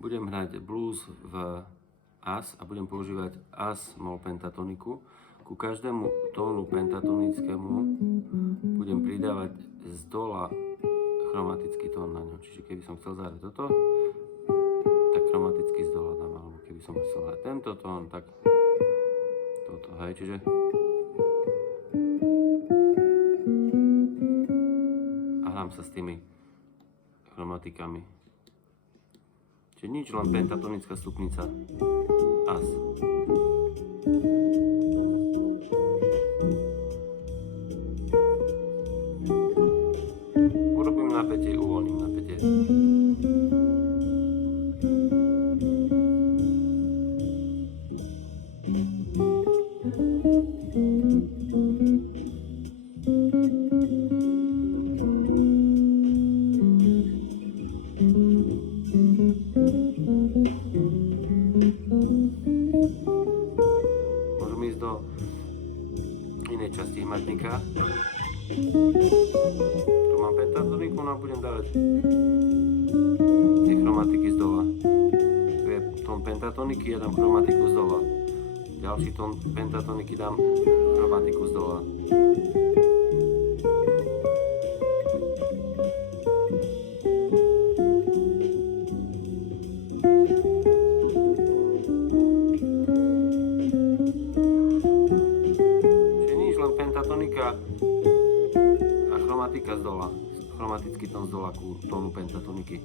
Budem hrať blues v As a budem používať As mol pentatoniku. Ku každému tónu pentatonickému budem pridávať z dola chromatický tón na ňo. Čiže keby som chcel zahrať toto, tak chromaticky z dola dám, alebo keby som chcel hrať tento tón, tak toto, hej, čiže a hrám sa s tými chromatikami. Čiže nič, len pentatonická stupnica. As. Urobím napätie, uvoľním napätie. Môžem ísť do inej časti hmatníka. Tu mám pentatoniku, no a budem dávať tie chromatiky z dola. Tu je tón pentatoniky, ja dám chromatiku z dola. Ďalší tón pentatoniky dám chromatiku z dola. Pentatonika a chromatika z dola. Chromatický tón z dola ku tónu pentatoniky.